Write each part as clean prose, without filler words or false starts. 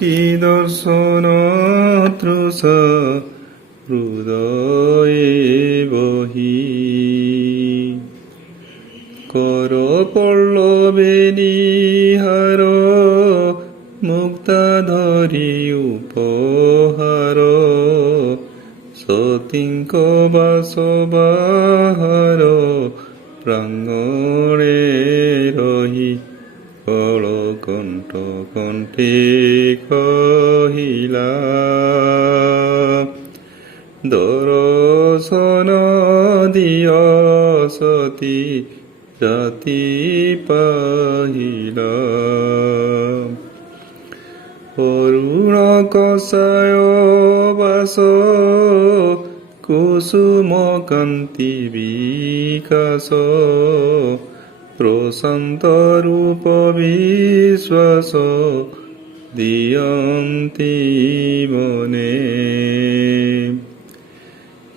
কি দর্শন তৃষ হৃদয়ে বহি কর পল্লবে নিহার মুক্তা ধরি উপহার সতীঙ্ক বাস বাহার প্রাঙ্গণে রহি কল কণ্ঠ কণ্ঠে কহিলা দর্শন দিয় সতী জাতি পাহিলা অরুণ কষায় বাস কুসুম কান্তি বিকাশ প্রশান্ত রূপ বিশ্বাস দিয়ন্তি মনে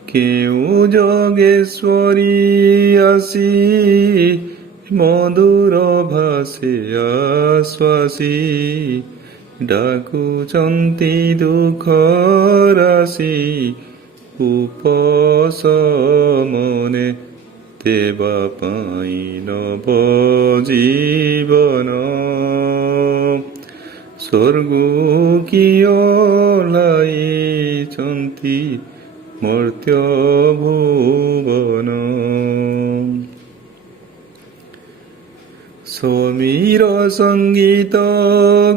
কেউ যোগেশ্বরী আসি মধুর ভাষে আশ্বাসী ডাকুচন্তি দুঃখ রাশি উপশমনে দেবা পাই নব জীবন স্বর্গ কিয় লাইচন্তি মর্ত্য ভুবন সমীর সঙ্গীত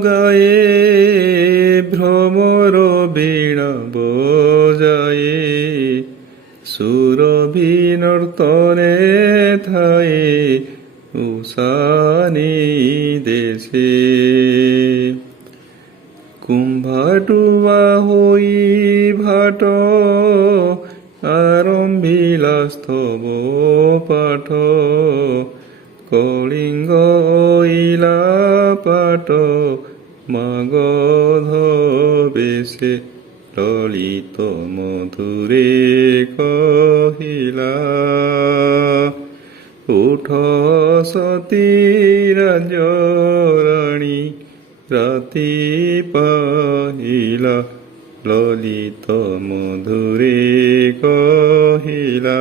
গায়ে ভ্রমর বীণা বজায়ে সুরভি নর্তনে থায়ে উষানি দেশে কুম্ভাটুয়া হই ভাট আরম্ভিলা স্তব পাঠ কলিঙ্গ ইলা পাট মাগধ বেশে ললিত মধুরে কহিলা উঠ সতী রাজরাণী রাতি পাহিলা ললিত মধুরে কহিলা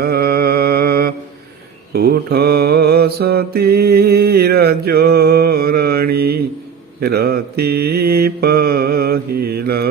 উঠ সতী রাজরাণী রাতি পাহিলা।